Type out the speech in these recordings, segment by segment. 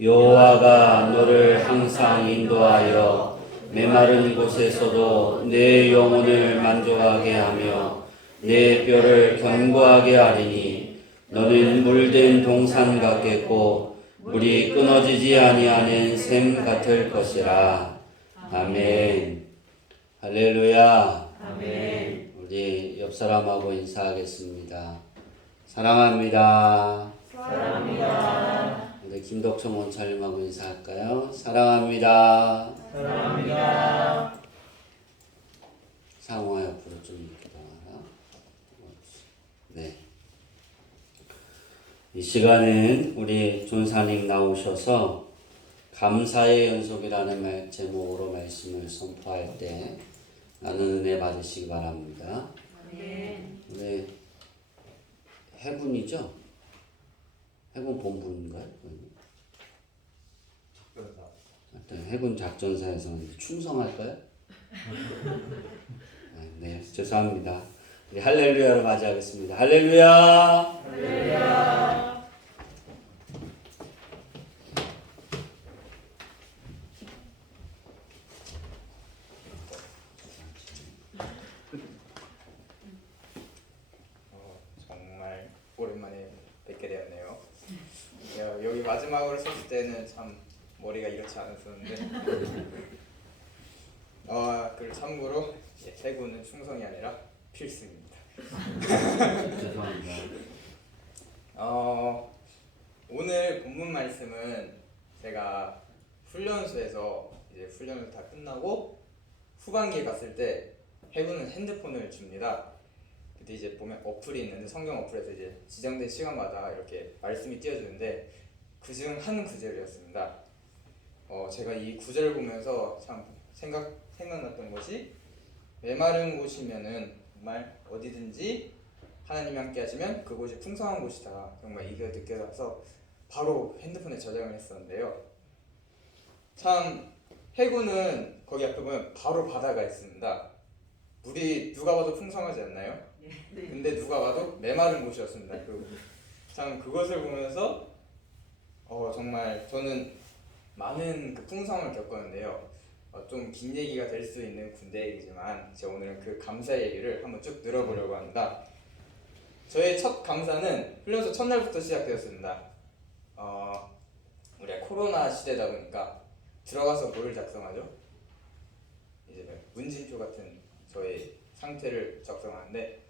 여호와가 너를 항상 인도하여 메마른 곳에서도 내 영혼을 만족하게 하며 내 뼈를 견고하게 하리니 너는 물된 동산 같겠고 물이 끊어지지 아니하는 샘 같을 것이라. 아멘. 할렐루야. 아멘. 우리 옆 사람하고 인사하겠습니다. 사랑합니다. 사랑합니다. 우리 김덕청 원차님하고 인사할까요? 사랑합니다. 사랑합니다. 상호와 옆으로 좀 이렇게 나와라. 네. 이 시간은 우리 존사님 나오셔서 감사의 연속이라는 제목으로 말씀을 선포할 때 나는 은혜 받으시기 바랍니다. 아멘. 우리 해군이죠? 해군 본부인가요? 하여튼 해군 작전사에서 충성할까요? 네, 죄송합니다. 우리 할렐루야로 맞이하겠습니다. 할렐루야! 할렐루야. 정말 오랜만에 뵙게 되었네요. 여기 마지막으로 섰을 때는 참 머리가 이렇지 않았었는데 그리고 참고로 해군은 충성이 아니라 필수입니다. 죄송합니다. 오늘 본문 말씀은 제가 훈련소에서 이제 훈련을 다 끝나고 후반기에 갔을 때 해군은 핸드폰을 줍니다. 그때 이제 보면 어플이 있는데 성경 어플에서 이제 지정된 시간마다 이렇게 말씀이 띄워주는데 그중 한 구절이었습니다. 제가 이 구절을 보면서 참 생각났던 것이 메마른 곳이면은 정말 어디든지 하나님이 함께 하시면 그곳이 풍성한 곳이다. 정말 이게 느껴져서 바로 핸드폰에 저장을 했었는데요. 참 해군은 거기 앞에 보면 바로 바다가 있습니다. 물이 누가 봐도 풍성하지 않나요? 근데 누가 봐도 메마른 곳이었습니다. 참 그것을 보면서 정말 저는 많은 그 풍성을 겪었는데요. 좀 긴 얘기가 될 수 있는 군대 얘기지만 제가 오늘은 그 감사 얘기를 한번 쭉 들어보려고 합니다. 저의 첫 감사는 훈련소 첫날부터 시작되었습니다. 우리가 코로나 시대다 보니까 들어가서 뭘 작성하죠? 이제 문진표 같은 저의 상태를 작성하는데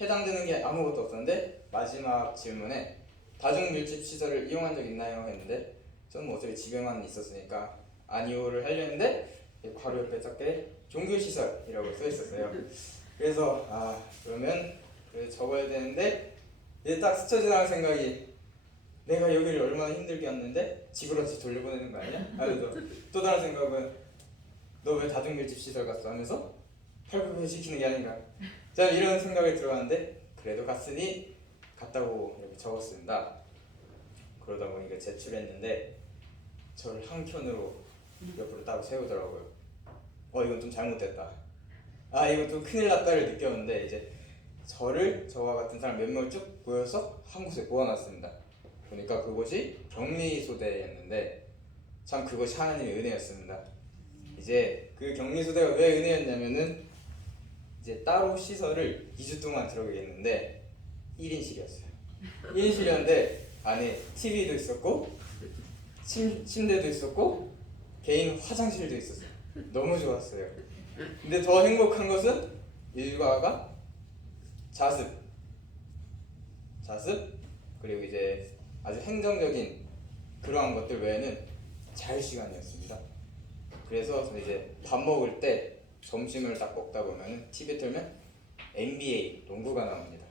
해당되는 게 아무것도 없었는데 마지막 질문에 다중밀집 시설을 이용한 적 있나요? 했는데 저는 뭐 어차피 집에만 있었으니까 아니오를 하려 했는데 괄호 옆에 작게 종교시설이라고 써 있었어요. 그래서 그러면 적어야 되는데 이제 딱 스쳐 지나간 생각이 내가 여기를 얼마나 힘들게 왔는데 집으로 다시 돌려보내는 거 아니야? 그래서 또 다른 생각은 너 왜 다중밀집 시설 갔어? 하면서 팔굽혀 시키는 게 아닌가? 자, 이런 생각이 들어왔는데 그래도 갔으니 갔다고 이렇게 적었습니다. 그러다 보니까 제출했는데 저를 한켠으로 옆으로 딱 세우더라고요. 이건 좀 잘못됐다. 이건 좀 큰일 났다를 느꼈는데 이제 저와 같은 사람 몇 명을 쭉 모여서 한 곳에 모아놨습니다. 보니까 그곳이 격리소대였는데 참 그것이 하나님의 은혜였습니다. 이제 그 격리소대가 왜 은혜였냐면은 이제 따로 시설을 2주 동안 들어가겠는데 1인실이었어요. 1인실이었는데 안에 TV도 있었고 침대도 있었고 개인 화장실도 있었어요. 너무 좋았어요. 근데 더 행복한 것은 일과가 자습 그리고 이제 아주 행정적인 그러한 것들 외에는 잘 시간이었습니다. 그래서 저는 이제 밥 먹을 때 점심을 딱 먹다 보면 TV 틀면 NBA 농구가 나옵니다.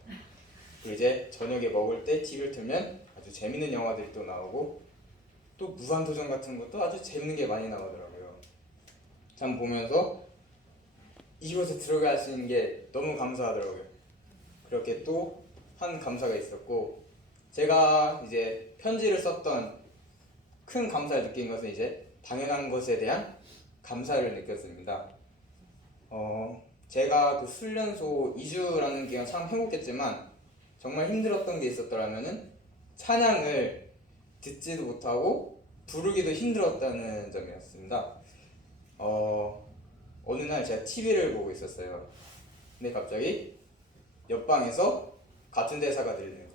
그리고 이제 저녁에 먹을 때 TV를 틀면 아주 재밌는 영화들이 또 나오고 또 무한도전 같은 것도 아주 재밌는 게 많이 나오더라고요. 참 보면서 이곳에 들어갈 수 있는 게 너무 감사하더라고요. 그렇게 또 한 감사가 있었고 제가 이제 편지를 썼던 큰 감사를 느낀 것은 이제 당연한 것에 대한 감사를 느꼈습니다. 제가 그 훈련소 2주라는 기간 참 행복했지만 정말 힘들었던 게 있었더라면은 찬양을 듣지도 못하고 부르기도 힘들었다는 점이었습니다. 어느 날 제가 TV를 보고 있었어요. 근데 갑자기 옆방에서 같은 대사가 들리는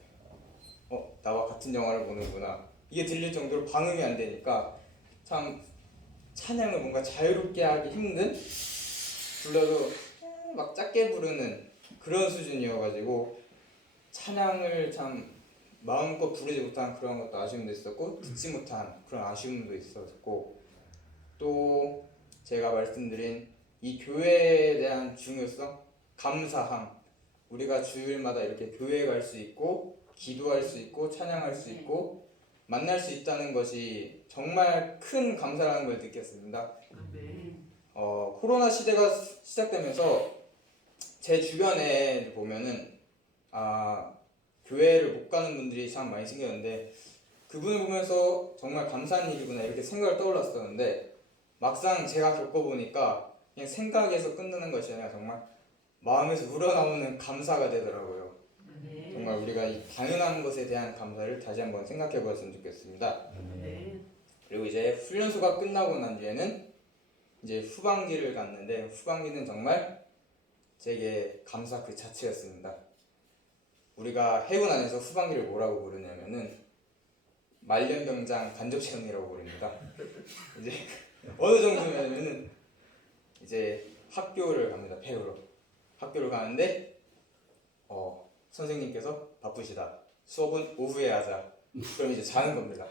거예요. 나와 같은 영화를 보는구나. 이게 들릴 정도로 방음이 안 되니까 참 찬양을 뭔가 자유롭게 하기 힘든, 불러도 막 작게 부르는 그런 수준이어가지고 찬양을 참 마음껏 부르지 못한 그런 것도 아쉬움도 있었고, 듣지 못한 그런 아쉬움도 있었고, 또 제가 말씀드린 이 교회에 대한 중요성, 감사함, 우리가 주일마다 이렇게 교회에 갈 수 있고 기도할 수 있고 찬양할 수 있고 만날 수 있다는 것이 정말 큰 감사라는 걸 느꼈습니다. 코로나 시대가 시작되면서 제 주변에 보면은 교회를 못 가는 분들이 참 많이 생겼는데, 그분을 보면서 정말 감사한 일이구나 이렇게 생각을 떠올랐었는데, 막상 제가 겪어보니까 그냥 생각에서 끝나는 것이 아니라 정말 마음에서 우러나오는 감사가 되더라고요. 정말 우리가 이 당연한 것에 대한 감사를 다시 한번 생각해 보았으면 좋겠습니다. 그리고 이제 훈련소가 끝나고 난 뒤에는 이제 후반기를 갔는데, 후반기는 정말 제게 감사 그 자체였습니다. 우리가 해군 안에서 후반기를 뭐라고 부르냐면은 말년병장 간접체험이라고 부릅니다. 이제 어느 정도면은 이제 학교를 갑니다. 배우러 학교를 가는데 선생님께서 바쁘시다, 수업은 오후에 하자, 그럼 이제 자는 겁니다.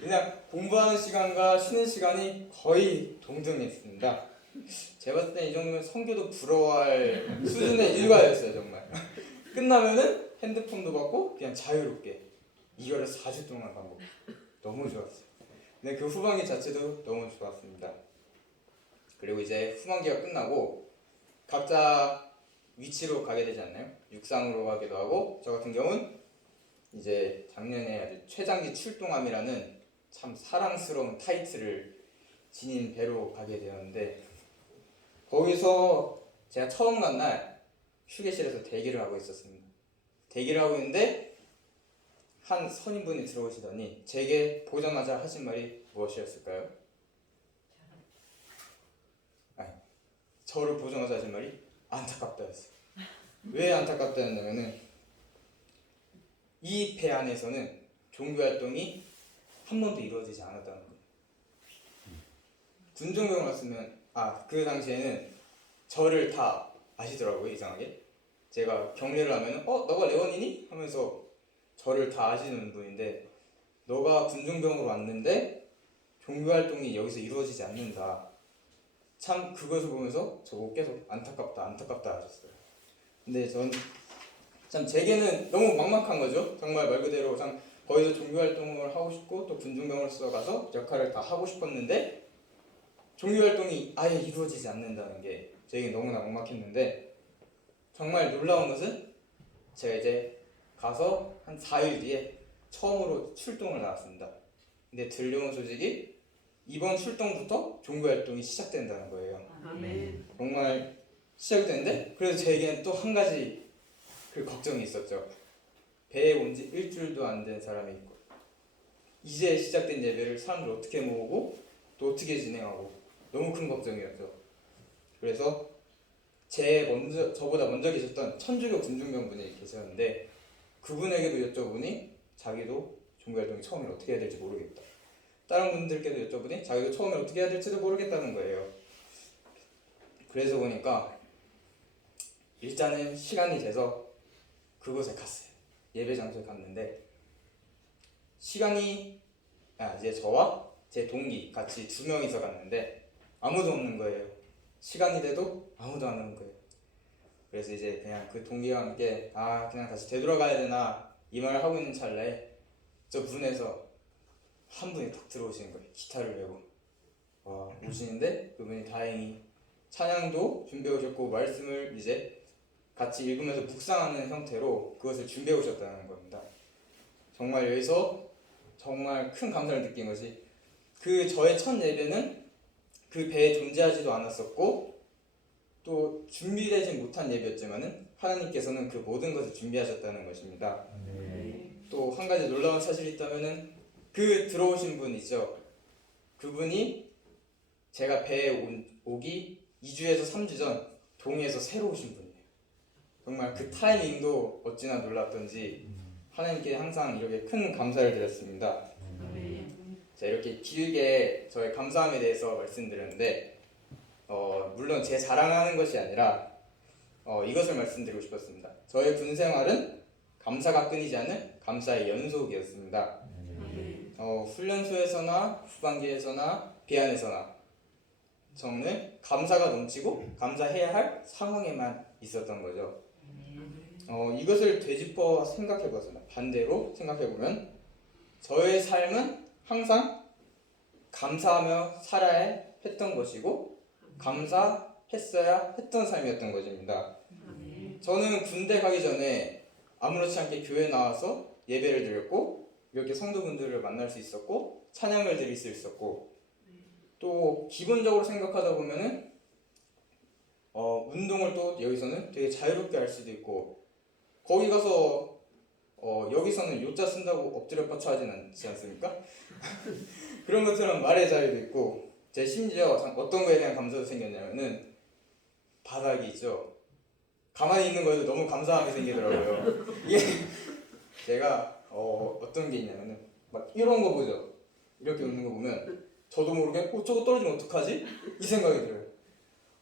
그냥 공부하는 시간과 쉬는 시간이 거의 동등했습니다. 제가 봤을 때 이 정도면 성교도 부러워할 수준의 일과였어요. 정말 끝나면은 핸드폰도 받고 그냥 자유롭게 이거를 4주 동안 반복. 너무 좋았어요. 근데 그 후반기 자체도 너무 좋았습니다. 그리고 이제 후반기가 끝나고 각자 위치로 가게 되지 않나요? 육상으로 가기도 하고, 저 같은 경우는 이제 작년에 아주 최장기 출동함이라는 참 사랑스러운 타이틀을 지닌 배로 가게 되었는데, 거기서 제가 처음 간 날 휴게실에서 대기를 하고 있었습니다. 대기를 하고 있는데 한 선임분이 들어오시더니 제게 보자마자 하신 말이 무엇이었을까요? 저를 보자마자 하신 말이 안타깝다였어요. 왜 안타깝다였냐면은 이 배 안에서는 종교활동이 한 번도 이루어지지 않았다는 거예요. 군종병 왔으면 그 당시에는 저를 다 아시더라고요. 이상하게 제가 격려를 하면 너가 레원이니? 하면서 저를 다 아시는 분인데, 너가 군종병으로 왔는데 종교활동이 여기서 이루어지지 않는다. 참 그것을 보면서 저보고 계속 안타깝다 하셨어요. 근데 전 참 제게는 너무 막막한 거죠. 정말 말 그대로 참 거기서 종교활동을 하고 싶고 또 군종병으로서 가서 역할을 다 하고 싶었는데 종교활동이 아예 이루어지지 않는다는 게 저에게 너무나 막막했는데, 정말 놀라운 것은 제가 이제 가서 한 4일 뒤에 처음으로 출동을 나왔습니다. 근데 들려온 소식이 이번 출동부터 종교활동이 시작된다는 거예요. 정말 시작이 됐는데, 그래서 제게는 또 한 가지 그 걱정이 있었죠. 배에 온 지 일주일도 안 된 사람이 있고, 이제 시작된 예배를 사람들 어떻게 모으고 또 어떻게 진행하고, 너무 큰 걱정이었죠. 그래서 저보다 먼저 계셨던 천주교 군중병분이 계셨는데, 그분에게도 여쭤보니 자기도 종교활동이 처음에 어떻게 해야 될지 모르겠다. 다른 분들께도 여쭤보니 자기도 처음에 어떻게 해야 될지도 모르겠다는 거예요. 그래서 보니까 일단은 시간이 돼서 그곳에 갔어요. 예배 장소에 갔는데, 시간이 이제 저와 제 동기 같이 2명이서 갔는데 아무도 없는 거예요. 시간이 돼도 아무도 안 오는 거예요. 그래서 이제 그냥 그 동기와 함께 그냥 다시 되돌아가야 되나 이 말을 하고 있는 찰나에 저 문에서 한 분이 딱 들어오시는 거예요. 기타를 메고 오시는데, 그분이 다행히 찬양도 준비해 오셨고 말씀을 이제 같이 읽으면서 묵상하는 형태로 그것을 준비해 오셨다는 겁니다. 정말 여기서 정말 큰 감사를 느낀 것이, 그 저의 첫 예배는 그 배에 존재하지도 않았었고 또 준비되지 못한 예배였지만은 하나님께서는 그 모든 것을 준비하셨다는 것입니다. 또 한 가지 놀라운 사실이 있다면은 그 들어오신 분 있죠. 그분이 제가 배에 오기 2주에서 3주 전 동해에서 새로 오신 분이에요. 정말 그 타이밍도 어찌나 놀랍던지 하나님께 항상 이렇게 큰 감사를 드렸습니다. 자, 이렇게 길게 저의 감사함에 대해서 말씀드렸는데 물론 제 자랑하는 것이 아니라 이것을 말씀드리고 싶었습니다. 저의 군 생활은 감사가 끊이지 않는 감사의 연속이었습니다. 훈련소에서나 후반기에서나 비안에서나 저는 감사가 넘치고 감사해야 할 상황에만 있었던 거죠. 이것을 되짚어 생각해보세요. 반대로 생각해보면 저의 삶은 항상 감사하며 살아야 했던 것이고 감사했어야 했던 삶이었던 것입니다. 저는 군대 가기 전에 아무렇지 않게 교회 나와서 예배를 드렸고 이렇게 성도분들을 만날 수 있었고 찬양을 드릴 수 있었고 또 기본적으로 생각하다 보면은 운동을 또 여기서는 되게 자유롭게 할 수도 있고 거기 가서 여기서는 요자 쓴다고 엎드려 뻗쳐 하진 않지 않습니까? 그런 것처럼 말의 자유도 있고 제 심지어 어떤 거에 대한 감사도 생겼냐면은 바닥이 있죠. 가만히 있는 거에도 너무 감사하게 생기더라고요. 이게 제가 어떤 게 있냐면은 막 이런 거 보죠. 이렇게 웃는 거 보면 저도 모르게 저거 떨어지면 어떡하지? 이 생각이 들어요.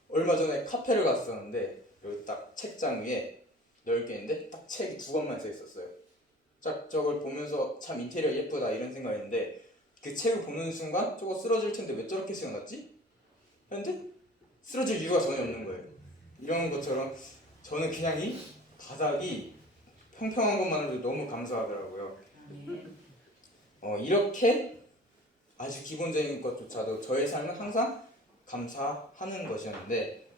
얼마 전에 카페를 갔었는데 여기 딱 책장 위에 넓게 있는데 딱 책이 2권만 써 있었어요. 딱 저걸 보면서 참 인테리어 예쁘다 이런 생각했는데 그 책을 보는 순간 저거 쓰러질 텐데 왜 저렇게 쓰여놨지? 근데 쓰러질 이유가 전혀 없는 거예요. 이런 것처럼 저는 그냥 이 바닥이 평평한 것만으로도 너무 감사하더라고요. 이렇게 아주 기본적인 것조차도 저의 삶은 항상 감사하는 것이었는데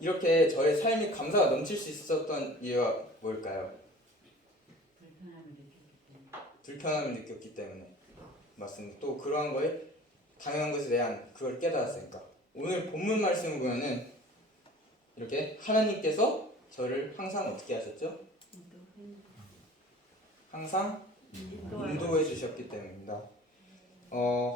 이렇게 저의 삶이 감사가 넘칠 수 있었던 이유가 뭘까요? 불편함을 느꼈기 때문에. 맞습니다. 또 그러한 거에 당연한 것에 대한 그걸 깨달았으니까. 오늘 본문 말씀을 보면은 이렇게 하나님께서 저를 항상 어떻게 하셨죠? 항상 인도해 주셨기 때문입니다.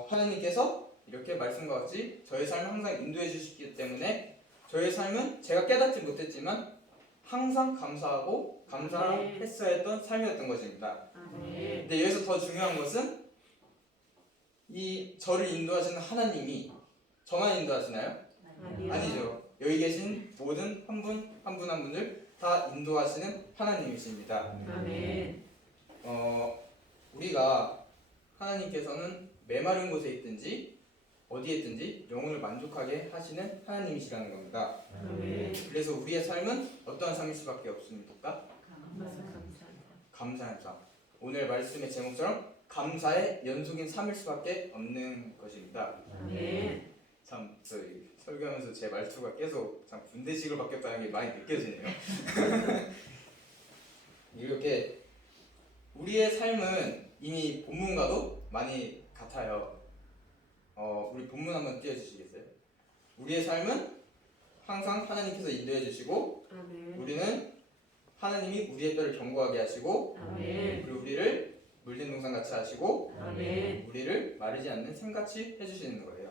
하나님께서 이렇게 말씀과 같이 저의 삶을 항상 인도해 주셨기 때문에 저의 삶은 제가 깨닫지 못했지만 항상 감사하고 감사했어야 했던 삶이었던 것입니다. 근데 여기서 더 중요한 것은 이 저를 인도하시는 하나님이 저만 인도하시나요? 아니죠. 여기 계신 모든 한 분 한 분을 다 인도하시는 하나님이십니다. 우리가 하나님께서는 메마른 곳에 있든지 어디에 있든지 영혼을 만족하게 하시는 하나님이시라는 겁니다. 그래서 우리의 삶은 어떠한 삶일 수밖에 없습니까? 감사한 삶. 오늘 말씀의 제목처럼 감사의 연속인 삶일 수밖에 없는 것입니다. 참 저희 설교하면서 제 말투가 계속 참 군대식으로 바뀌었다는 게 많이 느껴지네요. 이렇게 우리의 삶은 이미 본문과도 많이 같아요. 우리 본문 한번 띄워주시겠어요? 우리의 삶은 항상 하나님께서 인도해 주시고 우리는 하나님이 우리의 뼈를 견고하게 하시고 그리고 우리를 물린 동산같이 하시고 우리를 마르지 않는 샘같이 해주시는 거예요.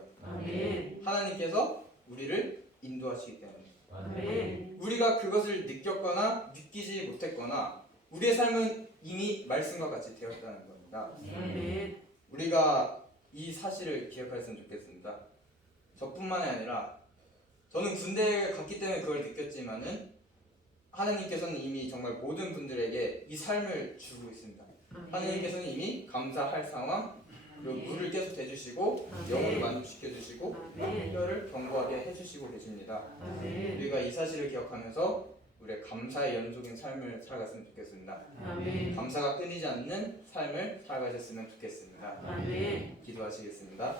하나님께서 우리를 인도하시기 때문에 우리가 그것을 느꼈거나 느끼지 못했거나 우리의 삶은 이미 말씀과 같이 되었다는 겁니다. 우리가 이 사실을 기억했으면 좋겠습니다. 저뿐만이 아니라 저는 군대에 갔기 때문에 그걸 느꼈지만은 하나님께서는 이미 정말 모든 분들에게 이 삶을 주고 있습니다. 하나님께서는 이미 감사할 상황, 그리고 물을 계속 대주시고 영혼을 만족시켜주시고 뼈를 견고하게 해주시고 계십니다. 우리가 이 사실을 기억하면서 우리의 감사의 연속인 삶을 살아갔으면 좋겠습니다. 감사가 끊이지 않는 삶을 살아가셨으면 좋겠습니다. 기도하시겠습니다.